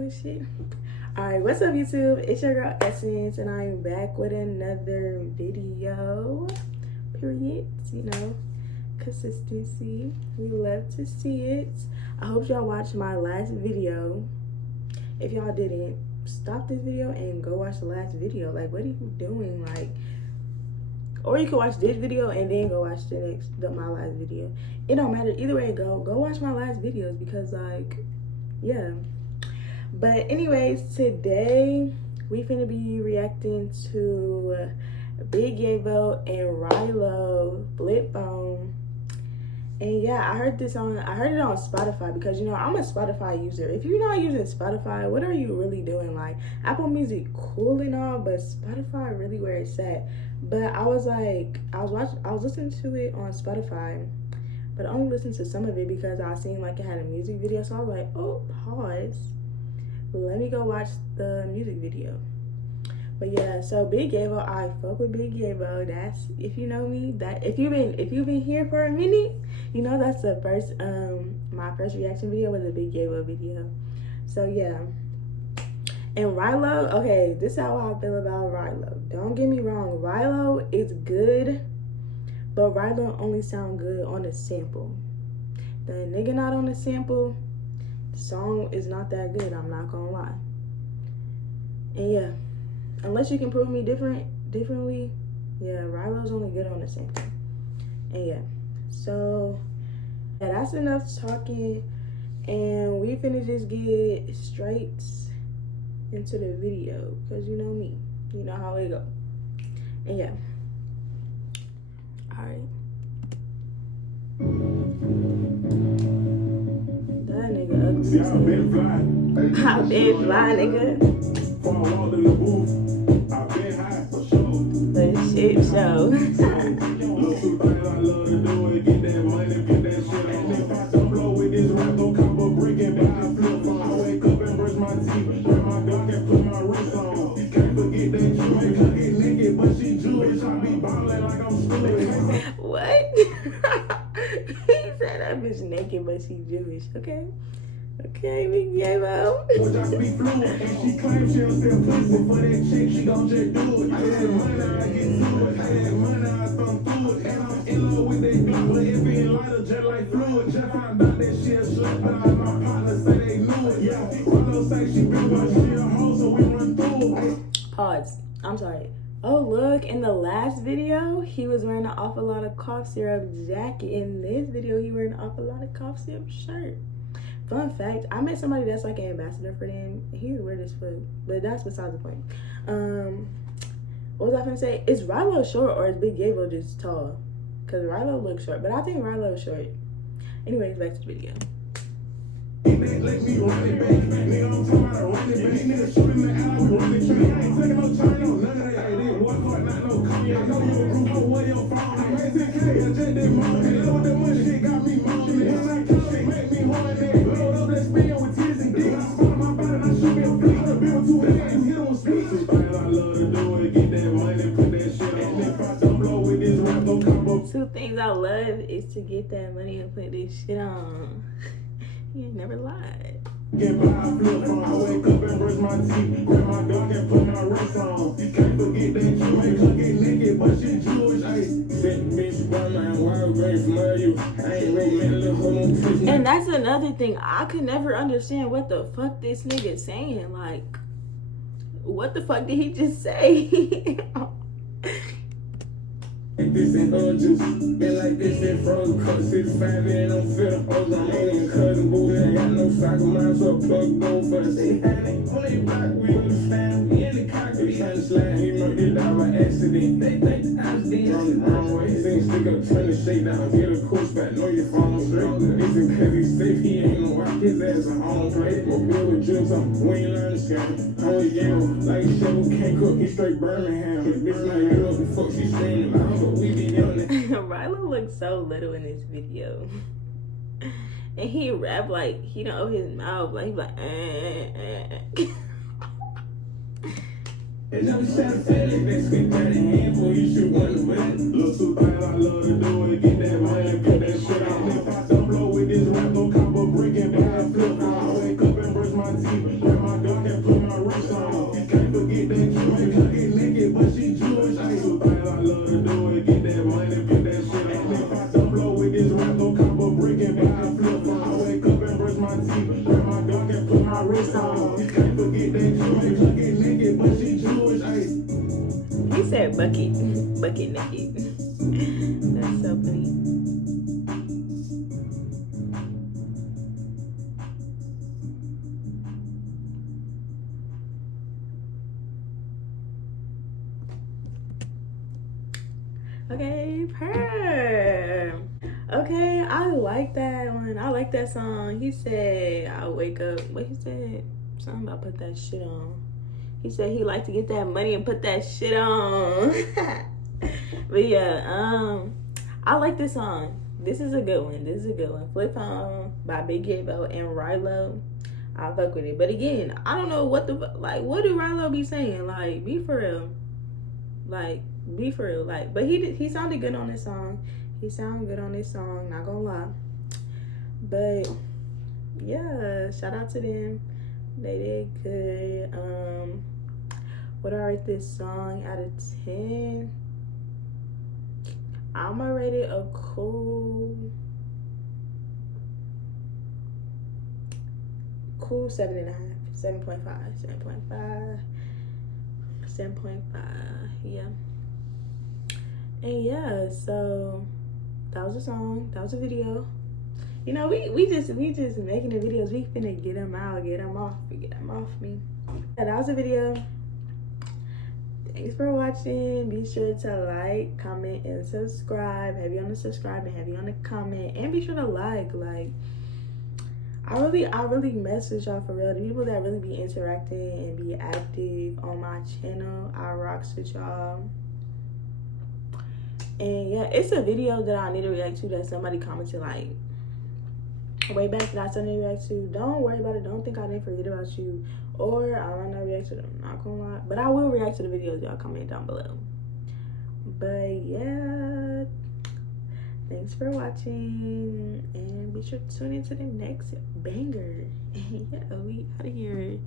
and shit. Alright, what's up YouTube? It's your girl Essence and I'm back with another video. Period. You know, consistency. We love to see it. I hope y'all watched my last video. If y'all didn't, stop this video and go watch the last video. Like, what are you doing? Like, or you can watch this video and then go watch my last video. It don't matter. Either way, go watch my last videos because, like, yeah. But anyways, today we finna be reacting to Big YAVO and RYLO Flip Phone. And yeah, I heard it on Spotify because, you know, I'm a Spotify user. If you're not using Spotify, what are you really doing? Like, Apple Music cool and all, but Spotify really where it's at. But I was listening to it on Spotify, but I only listened to some of it because I seen like it had a music video. So I was like, oh, pause. Let me go watch the music video. But yeah, so Big YAVO, I fuck with Big YAVO. That's, if you know me, that if you've been here for a minute, you know that's the first my first reaction video was a Big YAVO video. So yeah. And RYLO, okay, this is how I feel about RYLO. Don't get me wrong, RYLO is good, but RYLO only sound good on a sample. The nigga not on the sample, the song is not that good, I'm not gonna lie. And yeah, unless you can prove me differently, yeah, RYLO's only good on the sample. And yeah, so yeah, that's enough talking, and we finna just get straight into the video because you know me, you know how it go. And yeah, all right. That nigga ugly. See, I've been fly. I've been fly, nigga. Before I walked in the booth, I've been high for sure. The shit show. Look, two things I love to do is get that money, get that shit on. And if I don't blow with this rap, don't cop a brick and buy a flip phone. I wake up and brush my teeth, grab my Glock and put my wrist on. You can't forget that Jamaica get naked, but she Jewish. I be ballin' like I'm stupid. What? He said that bitch naked, but she Jewish. Okay. Okay, Big YAVO. Which I speak fluent, and she claims she'll sell pussy for that chick, she gon' just do it. I had money, I get to it. I had money, I thumb through it. And I'm in love with that Glock, but it being lighter just like fluid. Just found out that she a slut, but all my partners say they knew it. Yeah, RYLO say she been but she a hoe, so we run through it. Pause. I'm sorry. Oh, look, in the last video, he was wearing an awful lot of cough syrup jacket. In this video, he wearing an awful lot of cough syrup shirt. Fun fact, I met somebody that's like an ambassador for them. He's weird as fuck, but that's besides the point. What was I gonna say? Is RYLO short or is Big YAVO just tall? Because RYLO looks short, but I think RYLO is short. Anyways, back to the video. Let me run it back. Nigga, I'm talking about a run it back. Nigga, shoot in the alley, we run the train. I ain't taking no turn on none of that. I did one part, not no cone. I know you a group, but where your phone? I'm 18K, I just did moan. And load that money, shit got me moaning. When I come, it make me horny. Load up that spin with tears and dick. I spot my body, and I shoot me a fleet. I been with two hands, you hit on speed. Two things I love to do is get that money, put that shit on. And if I don't blow with this rap, don't come up. Two things I love is to get that money and put this shit on. He ain't never lied. Get by a flip phone. I wake up and brush my teeth, grab my Glock and put my wrist on. You can't forget that Jamaica get naked, but she Jewish. And that's another thing. I could never understand what the fuck this nigga saying. Like, what the fuck did he just say? Like this in juice, been like this in frozen cup, 65 and I'm feeling frozen. I'm ain't cousin boo, ain't got no soccer, mine's up, plug go for the say, honey, only rock, we understand, we in the cockpit, trying to slide, he murked it out by accident. They think I was dancing the wrong way, things stick up, turn the shake down, get a cool spot, know your phone straight. It's because he's safe, he ain't gonna rock his ass on home plate. Mobile with drills on, we ain't learn the scam. Only YAVO, like shovel can't cook, he straight Birmingham. His bitch not Europe, the fuck she screaming loud. RYLO looks so little in this video. And he rap like he don't open his mouth, like he's like And I'm trying to tell you, they spit that handful, you should want to win. Look, two things I love to do is get that money, put that shit on. If I don't blow with this rap, don't cop a brick and buy a flip phone. I wake up and brush my teeth, grab my Can't forget that right bucket naked, but she Jewish. Ayy. He said bucket naked. That's so funny. Okay, perm. Okay, I like that one. I like that song. He said, I wake up. What he said? Something about put that shit on. He said he like to get that money and put that shit on. But yeah, I like this song. This is a good one. This is a good one. Flip Home by Big YAVO and RYLO. I fuck with it. But again, I don't know what do RYLO be saying? Like, be for real. Like, be for real. Like, but he sounded good on this song. He sounded good on this song, not gonna lie. But yeah, shout out to them. They did good. Would I rate this song out of 10? I'm gonna rate it a cool 7.5, 7.5, yeah. And yeah, so that was a song, that was a video. You know, we just making the videos. We finna get them out, get them off me. Yeah, that was a video. Thanks for watching. Be sure to like, comment, and subscribe. Heavy on the subscribe and heavy on the comment. And be sure to like. I really mess with y'all for real. The people that really be interacting and be active on my channel, I rocks with y'all. And yeah, it's a video that I need to react to that somebody commented like way back that I still need to react to. Don't worry about it. Don't think I didn't forget about you. Or I might not react to them. Not gonna lie. But I will react to the videos y'all comment down below. But yeah. Thanks for watching. And be sure to tune into the next banger. Yeah, we out of here.